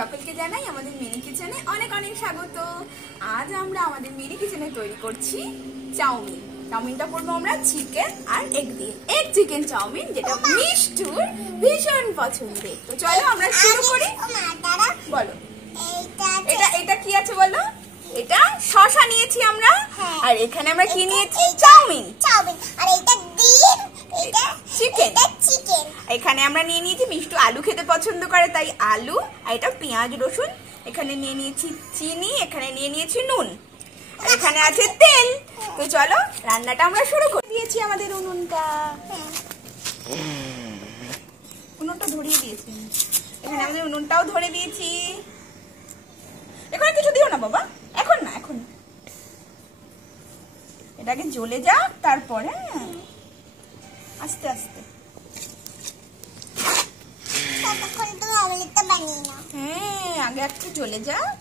সকলকে জানাই আমাদের মিনি কিচেনে অনেক অনেক স্বাগত। আজ আমরা আমাদের মিনি কিচেনে তৈরি করছি চাউমিন। চাউমিনটা করবো আমরা চিকেন আর এগ দিয়ে, এগ চিকেন চাউমিন, যেটা মিষ্টুর ভীষণ পছন্দের। তো চলো আমরা শুরু করি। বলো এটা কি আছে বলো? এটা শসা নিয়েছি আমরা, আর এখানে আমরা কি নিয়েছি? চাউমিন। আর এটা ডিম, এটা চিকেন। চিকেন। এখানে আমরা নিয়ে নিয়েছি, মিষ্টু আলু খেতে পছন্দ করে তাই আলু, আর এটা পেঁয়াজ রসুন। এখানে নিয়ে নিয়েছি চিনি, এখানে নিয়ে নিয়েছি নুন, এখানে আছে তেল। তো চলো রান্নাটা আমরা শুরু করে দিয়েছি। আমাদের উনুনটা ধরিয়ে দিয়েছি, এখানে আমাদের উনুনটাও ধরে দিয়েছি। এখানে কিছু দিও না বাবা, এখন না, এখন এটাকে জ্বলে যাক, তারপরে আস্তে আস্তে। হ্যাঁ, আগে একটু জ্বলে যাক।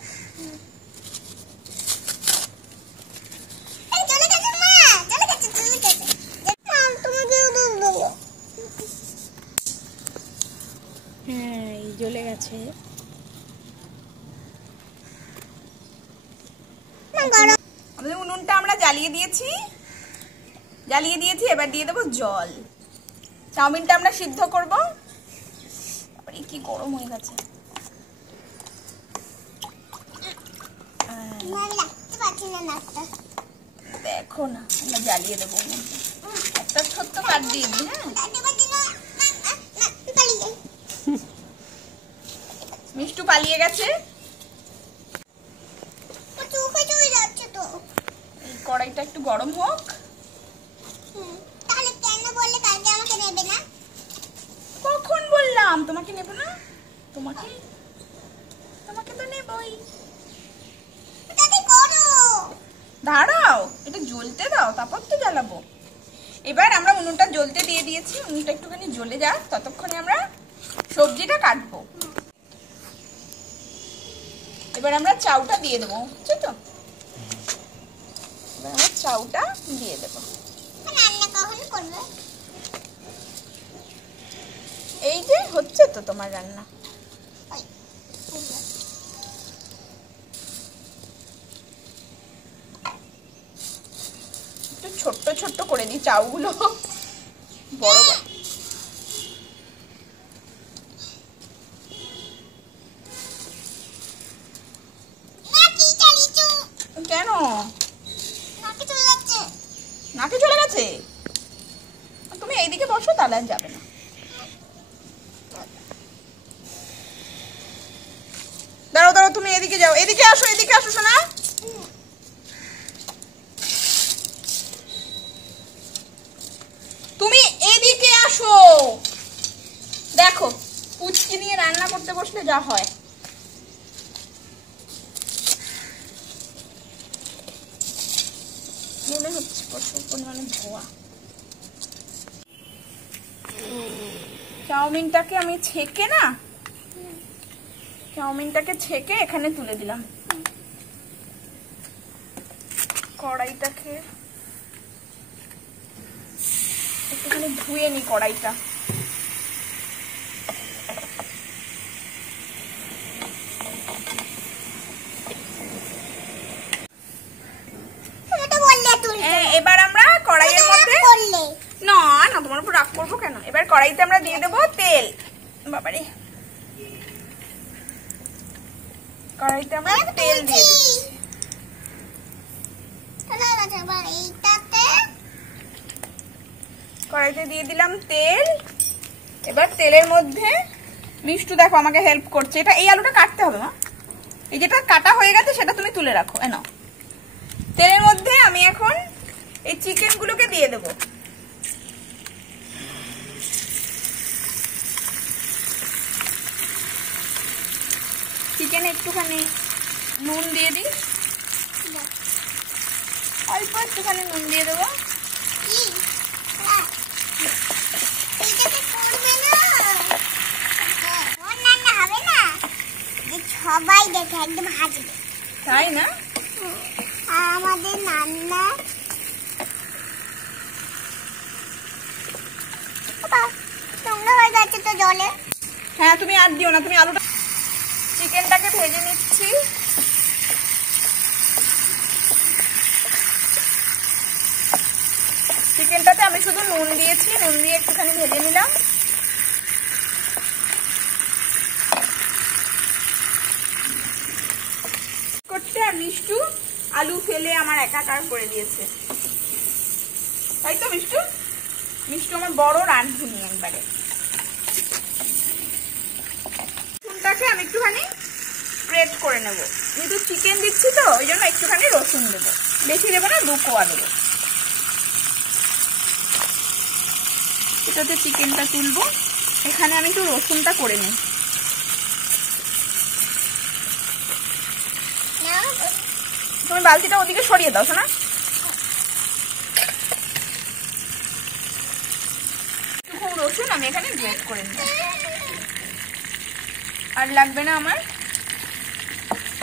হ্যাঁ, জ্বলে গেছে। আমাদের উনুনটা আমরা জ্বালিয়ে দিয়েছি। এবার দিয়ে দেবো জল। চাউমিনটা আমরা সিদ্ধ করব। কি গরম হয়ে গেছে, দেখো না। আমরা জ্বালিয়ে দেবো একটা ছোট্ট কাঠ দিয়ে দিই। হ্যাঁ, মিষ্টু পালিয়ে গেছে। এই কড়াইটা একটু গরম হোক। কখন বললাম তোমাকে নেব না? তোমাকে তো নেবই। দাঁড়াও, এটা জ্বলতে দাও, তারপর তো জ্বালাবো। এবার আমরা উনুনটা জ্বলতে দিয়ে দিয়েছি। উনুনটা একটুখানি জ্বলে যাক, ততক্ষণে আমরা সবজিটা কাটবো। এবার আমরা চাউটা দিয়ে দেবো, বুঝছো তো? এবার আমরা চাউটা দিয়ে দেবো। এই যে হচ্ছে তো তোমার রান্না। একটু ছোট্ট ছোট্ট করে দিই চাউগুলো, বড় বড়। কেন নাকে চলে গেছে? তুমি এইদিকে বসো, তাহলে আর যাবে না। দাঁড়াও দাঁড়াও, তুমি এদিকে যাও, এদিকে আসো শোনা। তুমি এদিকে আসো। দেখো, পুচকি নিয়ে রান্না করতে বসলে যা হয়। মনে হচ্ছে প্রচুর পরিমাণে ধোয়া। চাউমিনটাকে আমি ছেঁকে এখানে তুলে দিলাম। কড়াইটাকে একটুখানি ধুয়ে নি কড়াইটা। এবার আমরা কড়াইয়ের মধ্যে না, তোমার উপর রাগ করবো কেন? এবার কড়াইতে আমরা দিয়ে দেবো তেল। বাবারে, কড়াইতে আমরা তেল দিয়ে দিচ্ছি। কড়াইতে দিয়ে দিলাম তেল। এবার তেলের মধ্যে মিষ্টু দেখো আমাকে হেল্প করছে। এটা এই আলুটা কাটতে হবে মা, এই যেটা কাটা হয়ে গেছে সেটা তুমি তুলে রাখো। নাও, তেলের মধ্যে আমি এখন এই চিকেন গুলোকে দিয়ে দেবো। চিকেন একটুখানি নুন দিয়ে দিই, অল্প একটুখানি নুন দিয়ে দেবো। সবাই দেখে একদম হাসবে, তাই না? আমাদের রান্না তোমরা হয়ে যাচ্ছে তো জলে। হ্যাঁ, তুমি আর দিও না, তুমি আলুটা চিকেনটাকে ভেজে নিচ্ছি। চিকেনটাতে আমি শুধু নুন দিয়েছি, নুন দিয়ে একটুখানি ভেজে নিলাম। করতে আর মিষ্টু আলু ফেলে আমার একাকার করে দিয়েছে, তাই তো মিষ্টু? মিষ্টু আমার বড় রাঁধুনি একবারে। রসুনটাকে আমি একটুখানি স্প্রেড করে নেবো, যেহেতু চিকেন দিচ্ছি তো ওই জন্য একটুখানি রসুন দেবো, বেশি দেবো না, 2 কোয়া দেবো। এটাতে চিকেনটা তুলবো, এখানে আমি একটু রসুনটা করে নিই। তুমি বালতিটা ওদিকে সরিয়ে দাও শোনা। রসুন আমি এখানে গ্রেট করে নিই, আর লাগবে না আমার।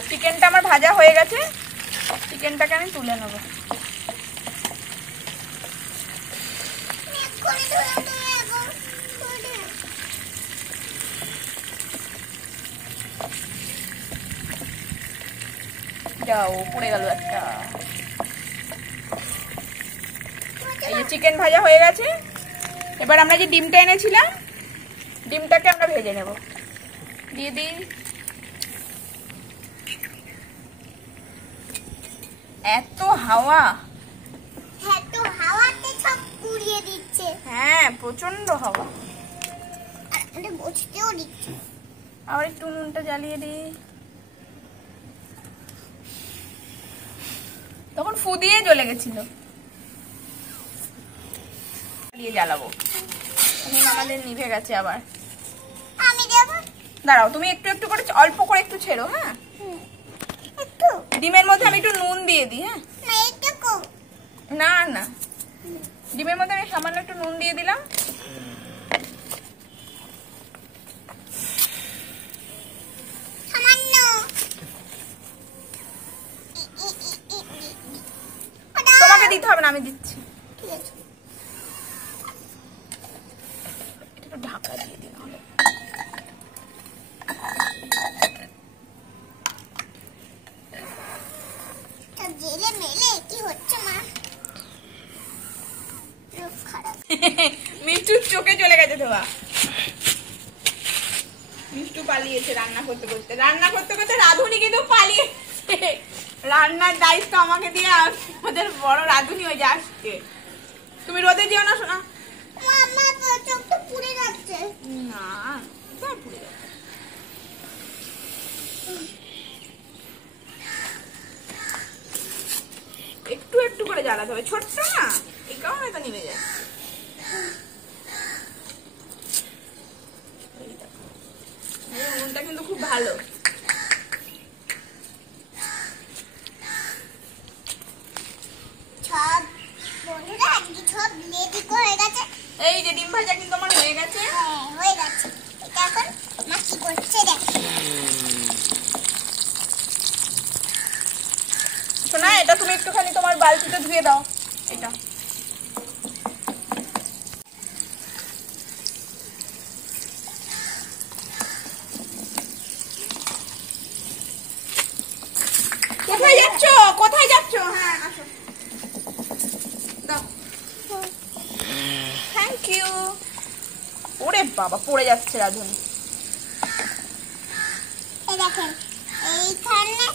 চিকেনটা আমার ভাজা হয়ে গেছে, চিকেনটাকে আমি তুলে নেবো। যাও, পড়ে গেল একটা। এই যে চিকেন ভাজা হয়ে গেছে, এবার আমরা যে ডিমটা এনেছিলাম ডিমটাকে আমরা ভেজে নেব। দিয়ে দিই। এত হাওয়া, এত হাওয়াতে সব পুড়িয়ে দিচ্ছে। হ্যাঁ প্রচন্ড হাওয়া, আর এটা বসতেও দিচ্ছে। আবার একটু নুনটা জ্বালিয়ে দিই। তখন ফু দিয়ে জ্বলে গেছিল, দিয়ে জ্বালাবো। আমাদের নিভে গেছে আবার। আমি দেব। দাঁড়াও, তুমি একটু একটু করে অল্প করে একটু ছেড়ো। হ্যাঁ একটু ডিমের মধ্যে আমি একটু নুন দিয়ে দিই। হ্যাঁ না এইটুকু। না না, ডিমের মধ্যে আমি সামান্য একটু নুন দিয়ে দিলাম। সামান্য। তোমাকে দিতে হবে না, আমি দিচ্ছি। ঠিক আছে। এটা একটু ঢাকা দিয়ে দিই নাহলে। জেলে মেলে কি হচ্ছে মা? খারাপ। মিষ্টুর চোখে চলে গেছে ধোয়া। মিষ্টু পালিয়েছে রান্না করতে করতে, রান্না করতে করতে রাধুনি কিন্তু পালিয়েছে। রান্নার দায়িত্ব আমাকে দিয়ে আমাদের বড় রাধুনি হয়ে যায় আজকে। তুমি রোদে যেও না শোনা। মামা তো চোখটা পুড়ে যাচ্ছে। না কোথায় পুড়ে যাচ্ছে? একটু একটু করে জ্বালাতে হবে, ছোট্ট না, এই কারণে তো নিভে যায়। নুনটা কিন্তু খুব ভালো। সব বন্ধুরা আজকে সব রেডি করে গেছে। এই যে ডিম ভাজা কিন্তু আমার হয়ে গেছে। হ্যাঁ হয়ে গেছে। এটা এখন মা কি করছে দেখ। শোনা, এটা তুমি একটুখানি তোমার বালতিতে ধুয়ে দাও। এটা কোথায় যাচ্ছ? কোথায় যাচ্ছ? হ্যাঁ আসো, দাও। Thank you. ওরে বাবা, পড়ে যাচ্ছে রাধুনি। এই দেখেন এইখানে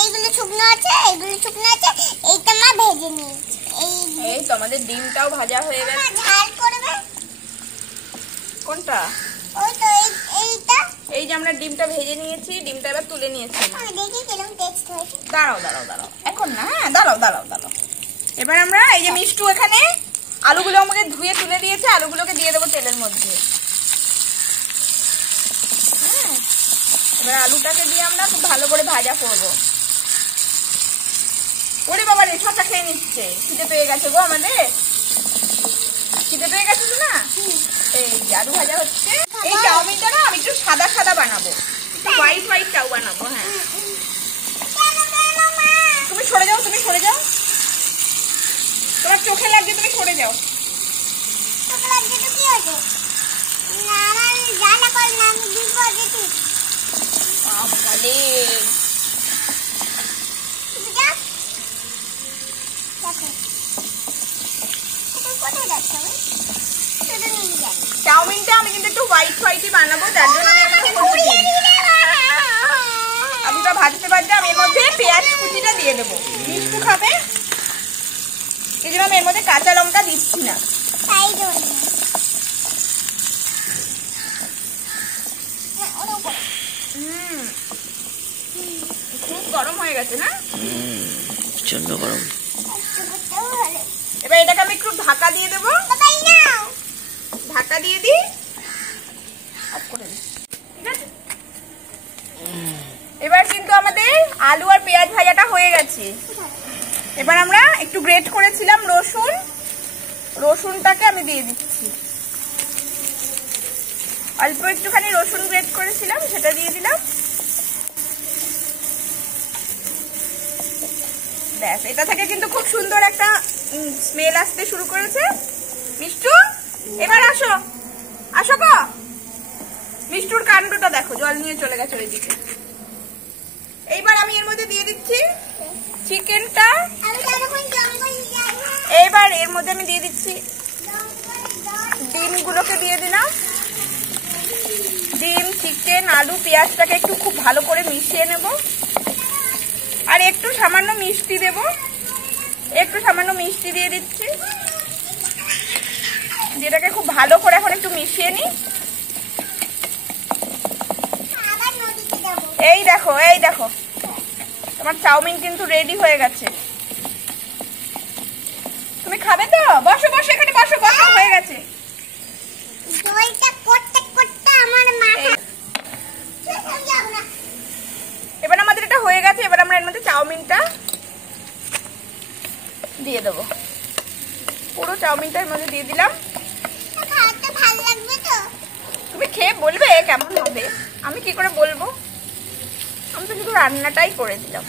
এইগুলো শুকনো আছে, এইগুলো শুকনো আছে। এইটা মা ভেজে নিয়েছে। এই তো আমাদের ডিমটাও ভাজা হয়ে গেছে। ঝাল করবে কোনটা? ওই তো এইটা। এই যে আমরা ডিমটা ভেজে নিয়েছি, ডিমটা এবার তুলে নিয়েছি। আমি দেখি কিরকম টেস্ট হয়েছে। দাঁড়াও দাঁড়াও দাঁড়াও, এখন না, হ্যাঁ দাঁড়াও দাঁড়াও দাঁড়াও। এবার আমরা এই যে মিষ্টু এখানে আলুগুলো আমাকে ধুয়ে তুলে দিয়েছে, আলুগুলোকে দিয়ে দেবো তেলের মধ্যে। হ্যাঁ, এবার আলুটাকে দিয়ে আমরা খুব ভালো করে ভাজা করবো। ওরে বাবা রে, শসা খেয়ে নিচ্ছে। খিদে পেয়ে গেছে গো আমাদের, খিদে পেয়ে গেছে না। এই যে আলু ভাজা হচ্ছে। এই চাউমিনটা না আমি একটু সাদা সাদা বানাবো, একটু হোয়াইট হোয়াইট চাউ বানাবো। হ্যাঁ তুমি সরে যাও, তুমি সরে যাও, তোমার চোখে লাগছে, তুমি সরে যাও। চোখে লাগছে তো কি হয়েছে? না আমি জানা করি না, আমি দিব দিতে। বাবালে চাউমিনটা আমি কিন্তু একটু হোয়াইট হোয়াইটই বানাবো, যার জন্য আমি আলুটা ভাজতে ভাজতে আমি এর মধ্যে পেঁয়াজ কুচিটা দিয়ে দেবো। মিষ্টি খাবে এই জন্য আমি এর মধ্যে কাঁচা লঙ্কা দিচ্ছি না। খুব গরম হয়ে গেছে না? প্রচন্ড গরম। এবার এটাকে আমি একটু ঢাকা দিয়ে দেবো। ঢাকা দিয়ে দিই, অফ করে দিই, ঠিক আছে? এবার কিন্তু আমাদের আলু আর পেঁয়াজ ভাজাটা হয়ে গেছে। এবার আমরা একটু গ্রেট করেছিলাম রসুনটাকে আমি দিয়ে দিচ্ছি। অল্প একটুখানি রসুন গ্রেট করেছিলাম, সেটা দিয়ে দিলাম। ব্যাস, এটা থেকে কিন্তু খুব সুন্দর একটা স্মেল আসতে শুরু করেছে। মিষ্টু এবার আসো, আসো গো। মিষ্টুর কাণ্ডটা দেখো, জল নিয়ে চলে গেছে ওইদিকে। এইবার আমি এর মধ্যে দিয়ে দিচ্ছি চিকেনটা। এইবার এর মধ্যে আমি দিয়ে দিচ্ছি ডিমগুলোকে দিয়ে দিলাম। ডিম, চিকেন, আলু, পেঁয়াজটাকে একটু খুব ভালো করে মিশিয়ে নেব। আর একটু সামান্য মিষ্টি দেব, একটু সামান্য মিষ্টি দিয়ে দিচ্ছি। যেটাকে খুব ভালো করে এখন একটু মিশিয়ে নিই। এই দেখো, এই দেখো, তোমার চাউমিন কিন্তু রেডি হয়ে গেছে। তুমি খাবে তো? বসো বসো, এখানে বসো, বসো, হয়ে গেছে। এবার আমাদের এটা হয়ে গেছে। এবার আমরা এর মধ্যে চাউমিনটা দিয়ে দেবো। পুরো চাউমিনটা এর মধ্যে দিয়ে দিলাম। তুমি খেয়ে বলবে কেমন হবে। আমি কি করে বলবো, আমি তো শুধু রান্নাটাই করে দিলাম।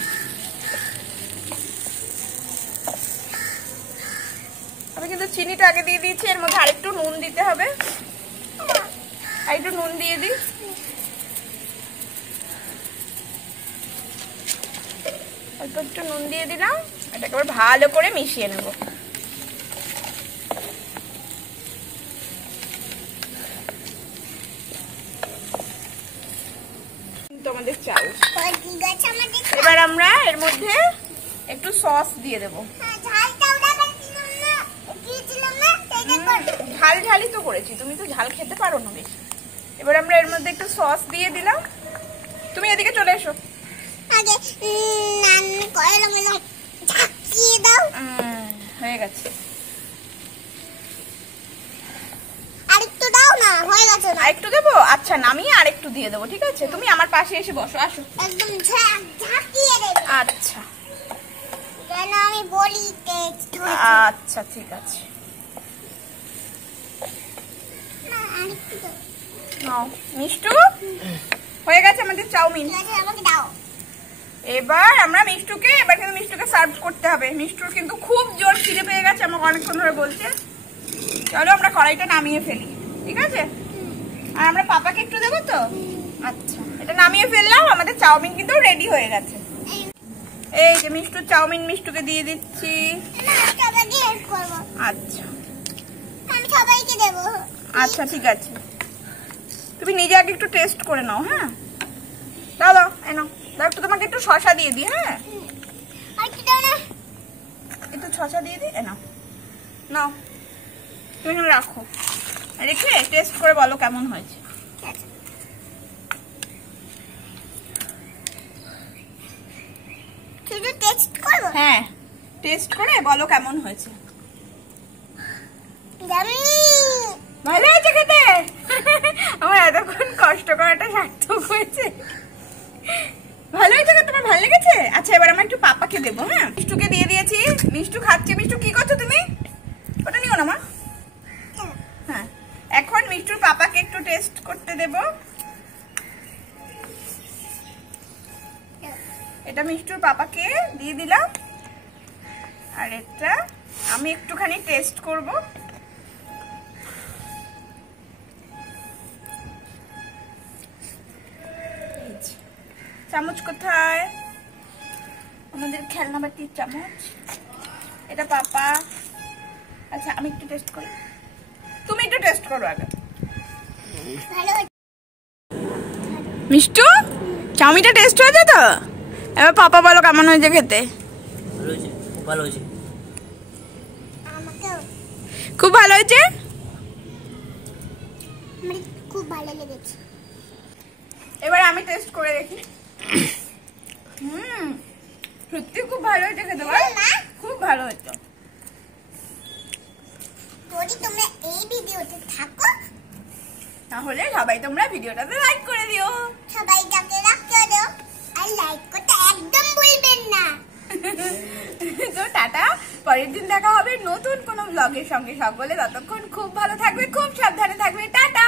আমি কিন্তু চিনিটা আগে দিয়ে দিয়েছি, এর মধ্যে আরেকটু নুন দিতে হবে। আর একটু নুন দিয়ে দিই। অল্প একটু নুন দিয়ে দিলাম। এটাকে আবার ভালো করে মিশিয়ে নেব। আমাদের চাল এবার আমরা এর মধ্যে একটু সস দিয়ে দেবো। ঝাল ঝালই তো করেছি, তুমি তো ঝাল খেতে পারো না বেশি। এবার আমরা এর মধ্যে একটু সস দিয়ে দিলাম। তুমি এদিকে চলে এসো। হয়ে গেছে, আরেকটু দাও না, হয়ে গেছে না। আরেকটু দেবো? আচ্ছা, নামিয়ে আরেকটু দিয়ে দেবো, ঠিক আছে? তুমি আমার পাশে এসে বসো, আসো। একদম ঝাঁকিয়ে দেবে। আচ্ছা, যেন আমি বলি টেস্ট হয়েছে। আচ্ছা, ঠিক আছে। না, আরেকটু দাও। নাও মিষ্টু, হয়ে গেছে আমাদের চাউমিন। আমাকে দাও। এবার আমরা এবার কিন্তু মিষ্টুকে সার্ভ করতে হবে। মিষ্টুর কিন্তু খুব জোর খিদে পেয়ে গেছে, আমাকে অনেকক্ষণ ধরে বলছে। চলো আমরা কড়াইটা নামিয়ে ফেলি, ঠিক আছে? আর আমরা পাপাকে একটু দেবো তো। আচ্ছা, এটা নামিয়ে ফেললাম। আমাদের চাউমিন কিন্তু রেডি হয়ে গেছে। এই যে মিষ্টুর চাউমিন মিষ্টুকে দিয়ে দিচ্ছি। আচ্ছা, আমি সবাইকে দেব। আচ্ছা, ঠিক আছে। তুমি নিজে আগে একটু টেস্ট করে নাও। হ্যাঁ, দাও দাও, নাও দাও। একটু তোমাকে একটু শসা দিয়ে দিই। হ্যাঁ, একটু শসা দিয়ে দিই। নাও নাও, তুমি এখানে রাখো। রেখে টেস্ট করে বলো কেমন হয়েছে। শুধু টেস্ট করব? হ্যাঁ, টেস্ট করে বলো কেমন হয়েছে। ভালো হয়েছে খেতে। আমার এতক্ষণ কষ্ট করাটা সার্থক হয়েছে। ভালো হয়েছে, তোমার ভালো লেগেছে? আচ্ছা, এবার আমরা একটু পাপাকে দেবো। হ্যাঁ, মিষ্টুকে দিয়ে দিয়েছি। মিষ্টু খাচ্ছে। মিষ্টু কি করছো তুমি? ওটা নিও না মা। হ্যাঁ, এখন মিষ্টুর পাপাকে একটু টেস্ট করতে দেব। এটা মিষ্টুর পাপাকে দিয়ে দিলাম। আর এটা আমি একটুখানি টেস্ট করব। চামচ কোথায়? আমাদের খেলনা বাটির চামচ। এটা পাপা। আচ্ছা আমি একটু টেস্ট করি, তুমি একটু টেস্ট করো আগে। ভালো হয়েছে। মিষ্টু, চাউমিনটা টেস্ট হয়েছে তো? এবার পাপা বলো কেমন হয়েছে খেতে? ভালো হয়েছে, খুব ভালো হয়েছে। আমাকেও খুব ভালো হয়েছে। আমার খুব ভালো লেগেছে। এবার আমি টেস্ট করে দেখি। সত্যি খুব ভালো হয়েছে খেতে, বল। মা, খুব ভালো হয়েছে। যদি তোমরা এই ভিডিওতে থাকো তাহলে সবাই তোমরা ভিডিওটাতে লাইক করে দিও। সবাই তাকে রাখতে দিও আর লাইক করতে একদম ভুলবেন না। তো টাটা, পরের দিন দেখা হবে নতুন কোনো ব্লগের সঙ্গে। সকলে ততক্ষণ খুব ভালো থাকবে, খুব সাবধানে থাকবে। টাটা।